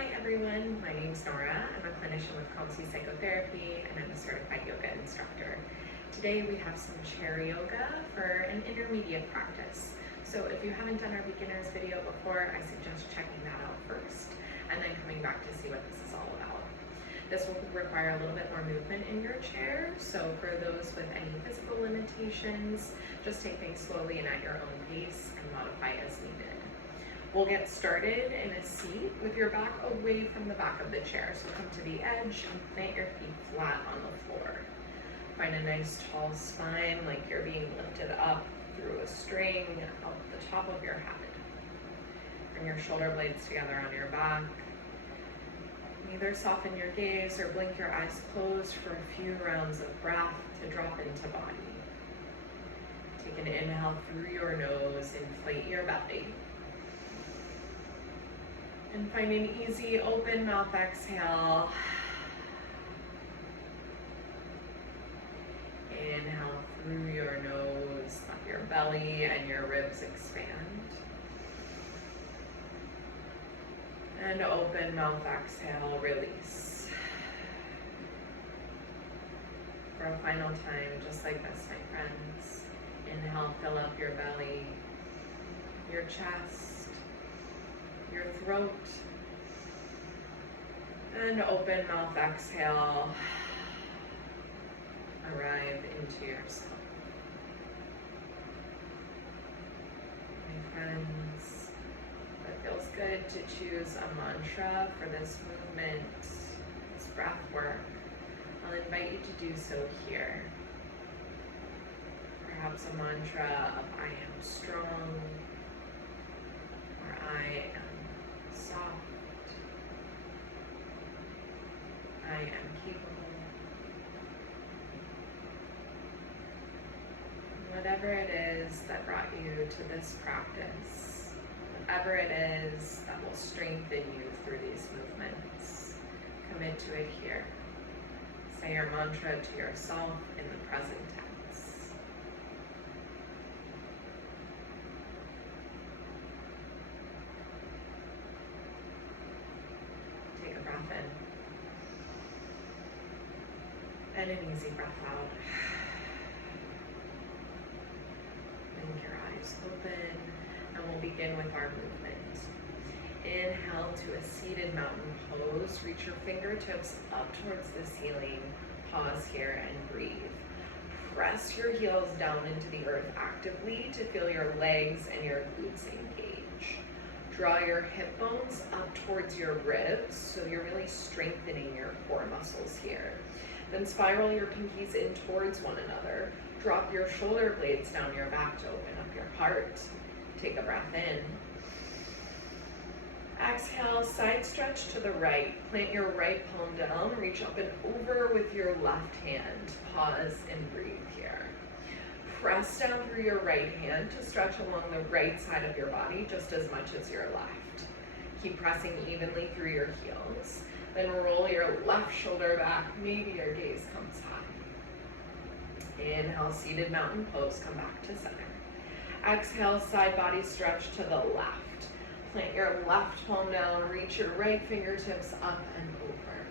Hi everyone, my name's Nora. I'm a clinician with Comsi Psychotherapy and I'm a certified yoga instructor. Today we have some chair yoga for an intermediate practice. So if you haven't done our beginners video before, I suggest checking that out first and then coming back to see what this is all about. This will require a little bit more movement in your chair, so for those with any physical limitations, just take things slowly and at your own pace and modify as needed. We'll get started in a seat with your back away from the back of the chair. So come to the edge and plant your feet flat on the floor. Find a nice tall spine like you're being lifted up through a string up the top of your head. Bring your shoulder blades together on your back. Either soften your gaze or blink your eyes closed for a few rounds of breath to drop into body. Take an inhale through your nose, inflate your belly. And find an easy open mouth exhale. Inhale through your nose, let your belly and your ribs expand. And open mouth exhale, release. For a final time, just like this, my friends. Inhale, fill up your belly, your chest, your throat, and open mouth exhale, arrive into yourself. My friends, it feels good to choose a mantra for this movement, this breath work. I'll invite you to do so here. Perhaps a mantra of I am strong, or I am soft, I am capable. Whatever it is that brought you to this practice, whatever it is that will strengthen you through these movements, commit to it here. Say your mantra to yourself in the present tense. Take a breath in and an easy breath out. Blink your eyes open and we'll begin with our movement. Inhale to a seated mountain pose. Reach your fingertips up towards the ceiling. Pause here and breathe. Press your heels down into the earth actively to feel your legs and your glutes engage. Draw your hip bones up towards your ribs so you're really strengthening your core muscles here. Then spiral your pinkies in towards one another. Drop your shoulder blades down your back to open up your heart. Take a breath in. Exhale, side stretch to the right. Plant your right palm down, reach up and over with your left hand. Pause and breathe here. Press down through your right hand to stretch along the right side of your body just as much as your left. Keep pressing evenly through your heels. Then roll your left shoulder back, maybe your gaze comes high. Inhale, seated mountain pose, come back to center. Exhale, side body stretch to the left. Plant your left palm down, reach your right fingertips up and over.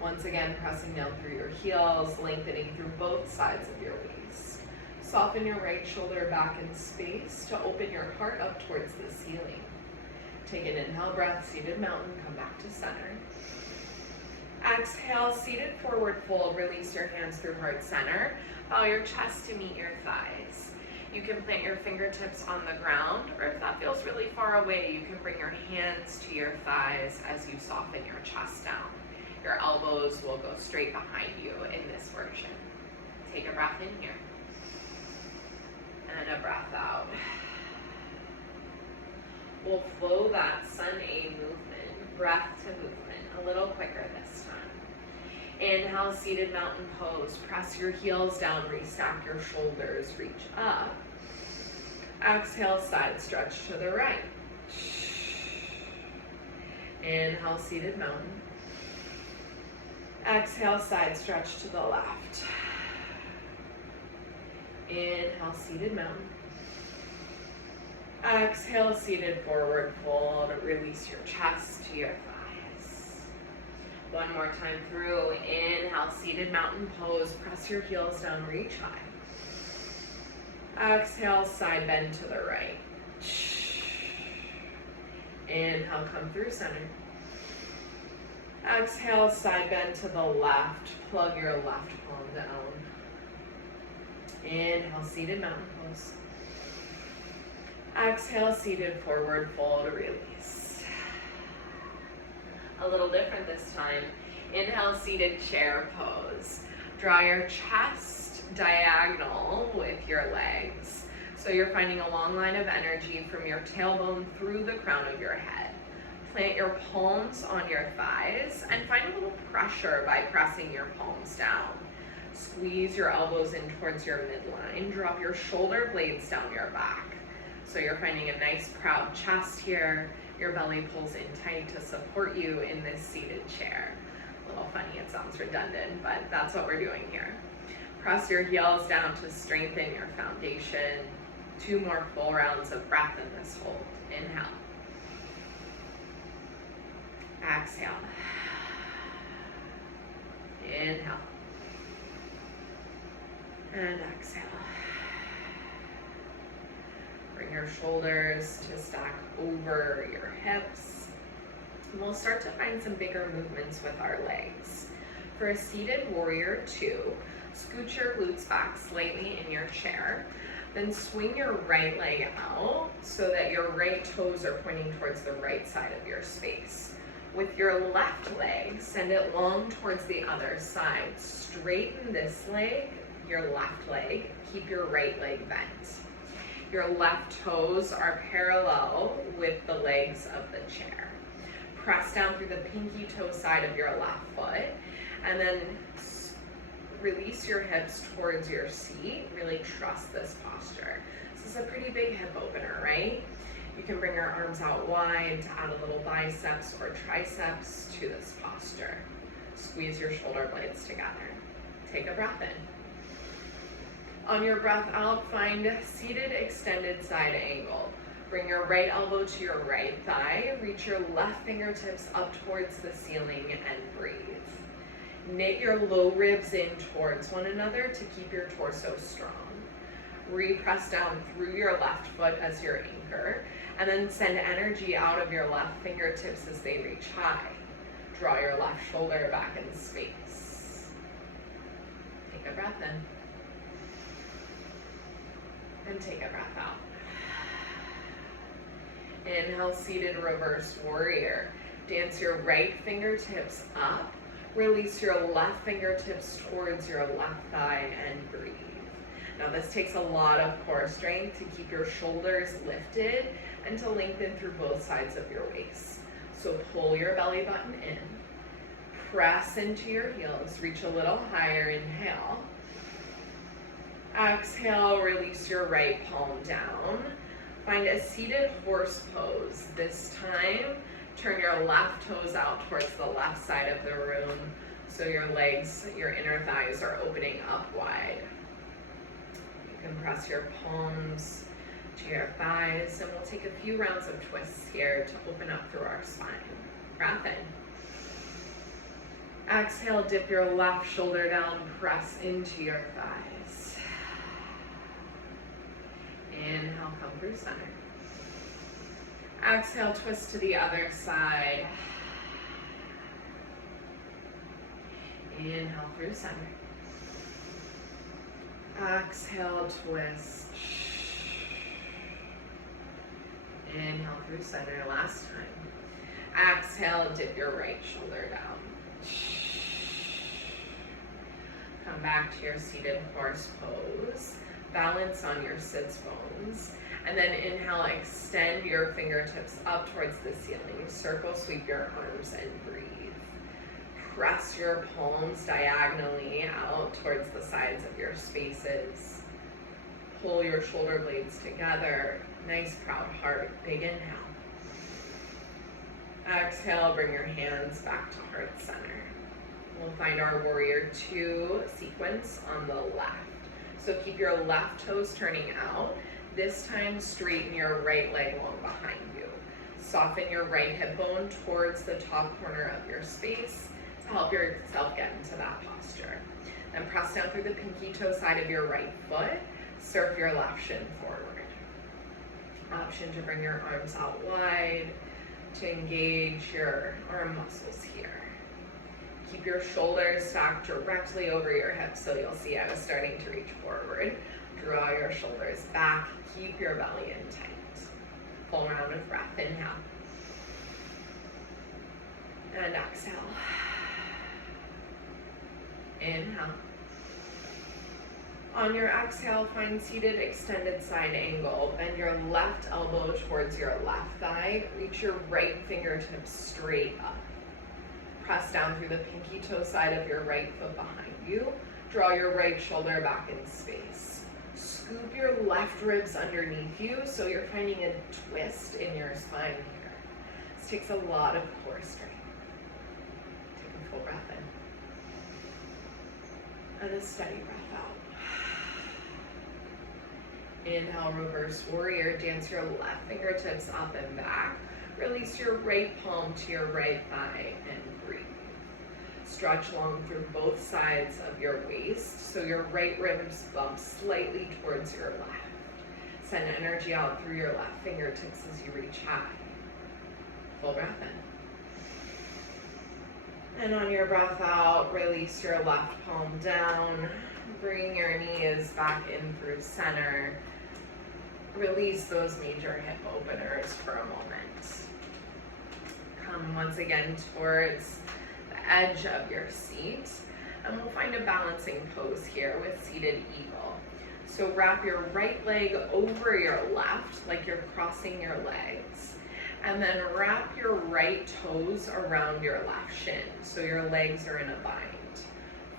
Once again, pressing down through your heels, lengthening through both sides of your waist. Soften your right shoulder back in space to open your heart up towards the ceiling. Take an inhale breath, seated mountain, come back to center. Exhale, seated forward fold, release your hands through heart center. Bow your chest to meet your thighs. You can plant your fingertips on the ground, or if that feels really far away, you can bring your hands to your thighs as you soften your chest down. Your elbows will go straight behind you in this version. Take a breath in here. And a breath out. We'll flow that Sun A movement, breath to movement, a little quicker this time. Inhale, seated mountain pose. Press your heels down, restack your shoulders, reach up. Exhale, side stretch to the right. Inhale, seated mountain. Exhale, side stretch to the left. Inhale, seated mountain. Exhale, seated forward fold. Release your chest to your thighs. One more time through. Inhale, seated mountain pose. Press your heels down, reach high. Exhale, side bend to the right. Inhale, come through center. Exhale, side bend to the left. Plug your left palm down. Inhale, seated mountain pose. Exhale, seated forward fold, release. A little different this time. Inhale, seated chair pose. Draw your chest diagonal with your legs. So you're finding a long line of energy from your tailbone through the crown of your head. Plant your palms on your thighs and find a little pressure by pressing your palms down. Squeeze your elbows in towards your midline. Drop your shoulder blades down your back. So you're finding a nice proud chest here. Your belly pulls in tight to support you in this seated chair. A little funny, it sounds redundant, but that's what we're doing here. Press your heels down to strengthen your foundation. 2 more full rounds of breath in this hold. Inhale. Exhale. Inhale. And exhale. Bring your shoulders to stack over your hips. And we'll start to find some bigger movements with our legs. For a seated warrior 2, scoot your glutes back slightly in your chair. Then swing your right leg out so that your right toes are pointing towards the right side of your space. With your left leg, send it long towards the other side. Straighten this leg, your left leg. Keep your right leg bent. Your left toes are parallel with the legs of the chair. Press down through the pinky toe side of your left foot, and then release your hips towards your seat. Really trust this posture. This is a pretty big hip opener, right? You can bring your arms out wide to add a little biceps or triceps to this posture. Squeeze your shoulder blades together. Take a breath in. On your breath out, find seated extended side angle. Bring your right elbow to your right thigh. Reach your left fingertips up towards the ceiling and breathe. Knit your low ribs in towards one another to keep your torso strong. Repress down through your left foot as your anchor, and then send energy out of your left fingertips as they reach high. Draw your left shoulder back in space. Take a breath in. And take a breath out. Inhale, seated reverse warrior. Dance your right fingertips up. Release your left fingertips towards your left thigh and breathe. Now this takes a lot of core strength to keep your shoulders lifted and to lengthen through both sides of your waist. So pull your belly button in. Press into your heels. Reach a little higher. Inhale. Exhale, release your right palm down. Find a seated horse pose. This time, turn your left toes out towards the left side of the room so your legs, your inner thighs are opening up wide. You can press your palms to your thighs, and we'll take a few rounds of twists here to open up through our spine. Breath in. Exhale, dip your left shoulder down, press into your thighs. Inhale, come through center. Exhale, twist to the other side. Inhale through center. Exhale, twist. Inhale through center, last time. Exhale, dip your right shoulder down. Come back to your seated horse pose. Balance on your sits bones. And then inhale, extend your fingertips up towards the ceiling. Circle sweep your arms and breathe. Press your palms diagonally out towards the sides of your spaces. Pull your shoulder blades together. Nice proud heart. Big inhale. Exhale, bring your hands back to heart center. We'll find our warrior 2 sequence on the left. So keep your left toes turning out. This time, straighten your right leg long behind you. Soften your right hip bone towards the top corner of your space. Help yourself get into that posture. Then press down through the pinky toe side of your right foot. Surf your left shin forward. Option to bring your arms out wide to engage your arm muscles here. Keep your shoulders stacked directly over your hips, so you'll see I was starting to reach forward. Draw your shoulders back, keep your belly in tight. Full round of breath, inhale. And exhale. Inhale. On your exhale, find seated extended side angle. Bend your left elbow towards your left thigh. Reach your right fingertips straight up. Press down through the pinky toe side of your right foot behind you. Draw your right shoulder back in space. Scoop your left ribs underneath you so you're finding a twist in your spine here. This takes a lot of core strength. Take a full breath in. And a steady breath out. Inhale, reverse warrior. Dance your left fingertips up and back. Release your right palm to your right thigh and breathe. Stretch long through both sides of your waist so your right ribs bump slightly towards your left. Send energy out through your left fingertips as you reach high. Full breath in. And on your breath out, release your left palm down. Bring your knees back in through center. Release those major hip openers for a moment. Come once again towards the edge of your seat, and we'll find a balancing pose here with seated eagle. So wrap your right leg over your left, like you're crossing your legs, and then wrap your right toes around your left shin, so your legs are in a bind.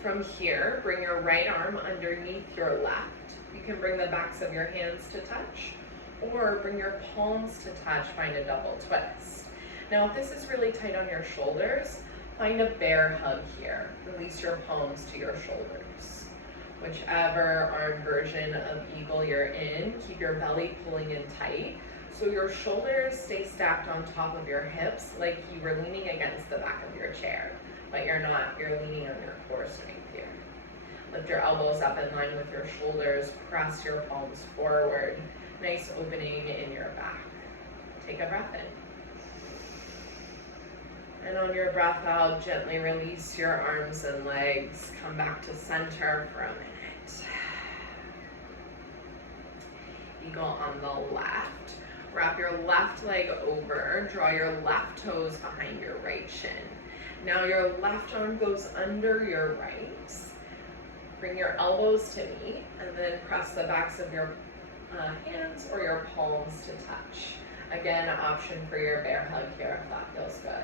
From here, bring your right arm underneath your left. You can bring the backs of your hands to touch, or bring your palms to touch, find a double twist. Now, if this is really tight on your shoulders, find a bear hug here. Release your palms to your shoulders. Whichever arm version of eagle you're in, keep your belly pulling in tight, so your shoulders stay stacked on top of your hips like you were leaning against the back of your chair. But you're not, you're leaning on your core strength here. Lift your elbows up in line with your shoulders, press your palms forward. Nice opening in your back. Take a breath in. And on your breath out, gently release your arms and legs. Come back to center for a minute. Eagle on the left. Wrap your left leg over, draw your left toes behind your right shin. Now your left arm goes under your right. Bring your elbows to meet, and then press the backs of your hands or your palms to touch. Again, an option for your bear hug here if that feels good.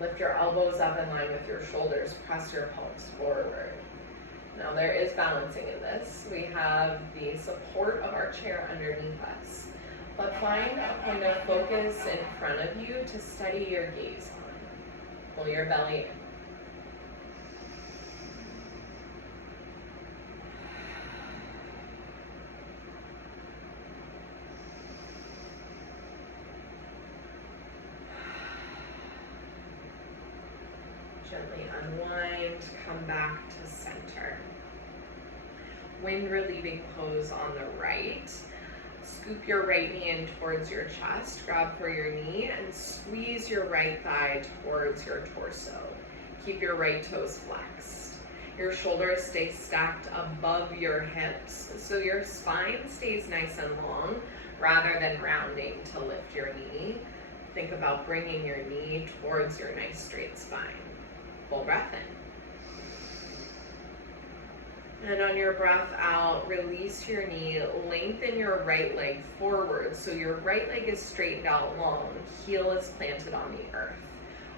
Lift your elbows up in line with your shoulders, press your palms forward. Now there is balancing in this. We have the support of our chair underneath us, but find a point of focus in front of you to steady your gaze on. Pull your belly in. Gently unwind, come back to center. Wind relieving pose on the right. Scoop your right knee in towards your chest, grab for your knee, and squeeze your right thigh towards your torso. Keep your right toes flexed. Your shoulders stay stacked above your hips, so your spine stays nice and long, rather than rounding to lift your knee. Think about bringing your knee towards your nice straight spine. Full breath in. And on your breath out, release your knee, lengthen your right leg forward so your right leg is straightened out long, heel is planted on the earth.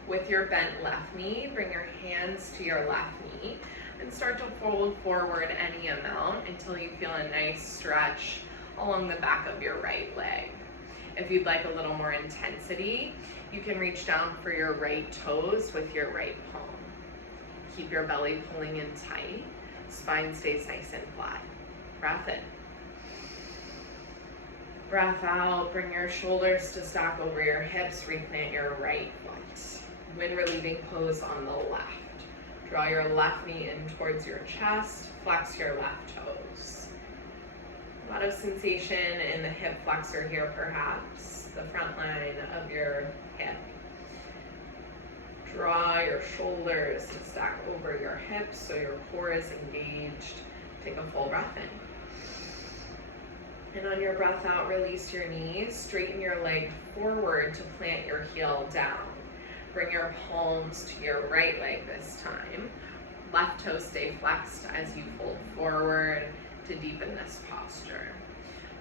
With your bent left knee, bring your hands to your left knee and start to fold forward any amount until you feel a nice stretch along the back of your right leg. If you'd like a little more intensity, you can reach down for your right toes with your right palm. Keep your belly pulling in tight. Spine stays nice and flat. Breath in. Breath out. Bring your shoulders to stack over your hips. Replant your right foot. Wind relieving pose on the left. Draw your left knee in towards your chest, flex your left toes. A lot of sensation in the hip flexor here perhaps, the front line of your hip. Draw your shoulders to stack over your hips so your core is engaged. Take a full breath in. And on your breath out, release your knees, straighten your leg forward to plant your heel down. Bring your palms to your right leg this time. Left toe stay flexed as you fold forward to deepen this posture.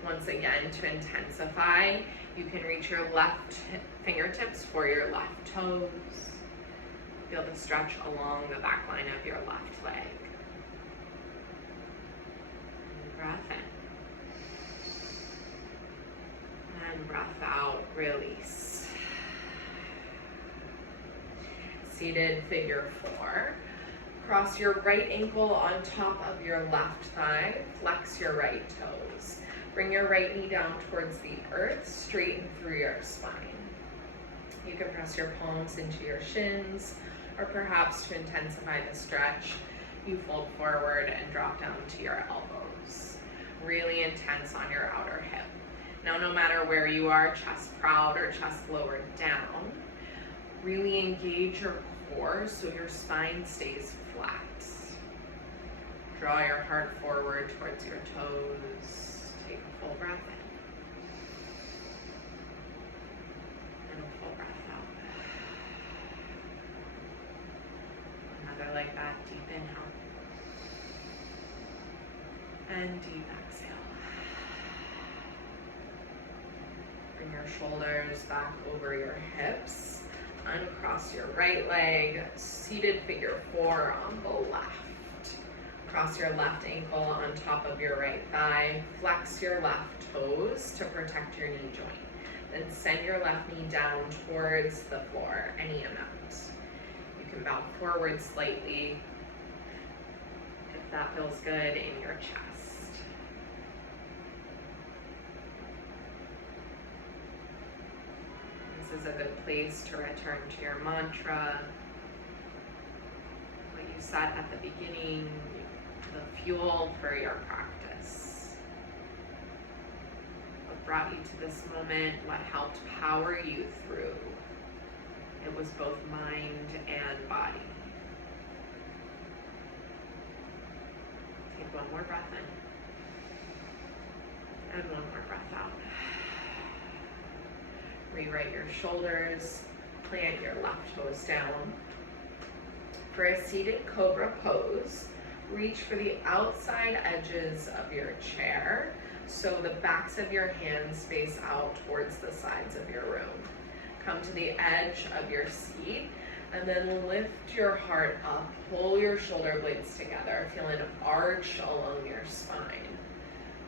Once again, to intensify, you can reach your left fingertips for your left toes. Feel the stretch along the back line of your left leg. And breath in. And breath out, release. Seated figure 4. Cross your right ankle on top of your left thigh. Flex your right toes. Bring your right knee down towards the earth, straighten through your spine. You can press your palms into your shins, or perhaps to intensify the stretch, you fold forward and drop down to your elbows. Really intense on your outer hip. Now, no matter where you are, chest proud or chest lowered down, really engage your core so your spine stays flat. Draw your heart forward towards your toes. Take a full breath in. And a full breath out. Another like that, deep inhale. And deep exhale. Bring your shoulders back over your hips. Uncross your right leg, seated figure 4 on the left. Cross your left ankle on top of your right thigh. Flex your left toes to protect your knee joint. Then send your left knee down towards the floor, any amount. You can bow forward slightly if that feels good in your chest. This is a good place to return to your mantra, what you said at the beginning, the fuel for your practice. What brought you to this moment, what helped power you through. It was both mind and body. Take one more breath in, and one more breath out. Rewrite your shoulders, plant your left toes down. For a seated cobra pose, reach for the outside edges of your chair so the backs of your hands face out towards the sides of your room. Come to the edge of your seat and then lift your heart up, pull your shoulder blades together, feel an arch along your spine.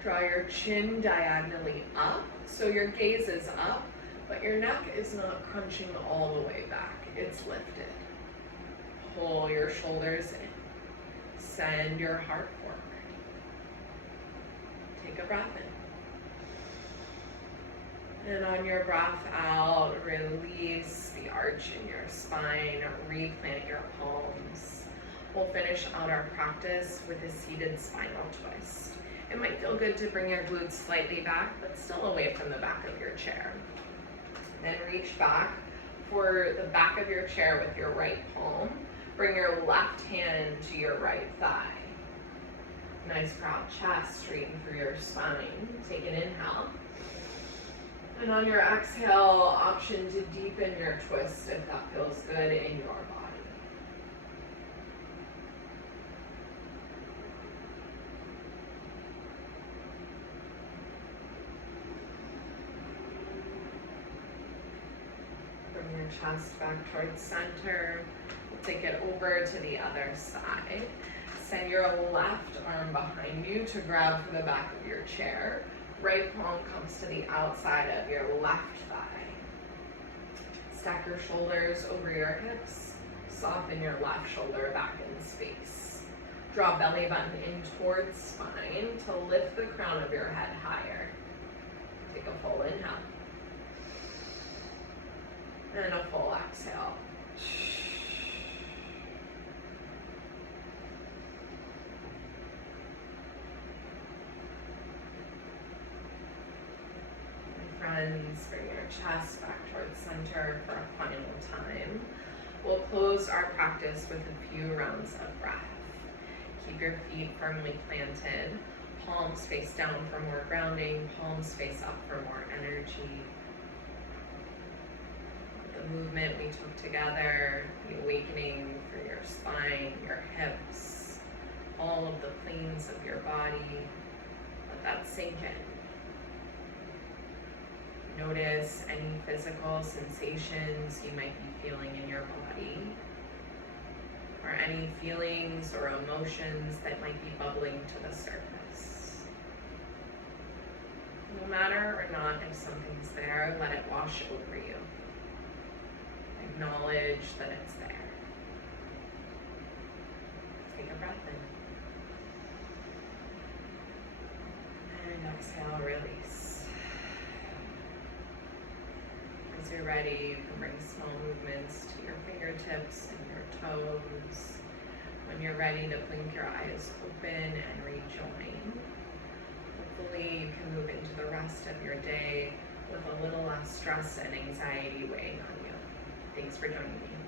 Draw your chin diagonally up so your gaze is up, but your neck is not crunching all the way back, it's lifted. Pull your shoulders in. Send your heart forward. Take a breath in. And on your breath out, release the arch in your spine, replant your palms. We'll finish out our practice with a seated spinal twist. It might feel good to bring your glutes slightly back, but still away from the back of your chair. Then reach back for the back of your chair with your right palm. Bring your left hand to your right thigh. Nice proud chest, straighten through your spine. Take an inhale. And on your exhale, option to deepen your twist if that feels good in your body. Bring your chest back towards center. Take it over to the other side. Send your left arm behind you to grab for the back of your chair. Right palm comes to the outside of your left thigh. Stack your shoulders over your hips. Soften your left shoulder back in space. Draw belly button in towards spine to lift the crown of your head higher. Take a full inhale. And a full exhale. bring your chest back towards center for a final time. We'll close our practice with a few rounds of breath. Keep your feet firmly planted, palms face down for more grounding, palms face up for more energy. The movement we took together, the awakening through your spine, your hips, all of the planes of your body, let that sink in. Notice any physical sensations you might be feeling in your body, or any feelings or emotions that might be bubbling to the surface. No matter or not if something's there, let it wash over you. Acknowledge that it's there. Take a breath in. And exhale, release. As you're ready, you can bring small movements to your fingertips and your toes. When you're ready to blink your eyes open and rejoin, hopefully you can move into the rest of your day with a little less stress and anxiety weighing on you. Thanks for joining me.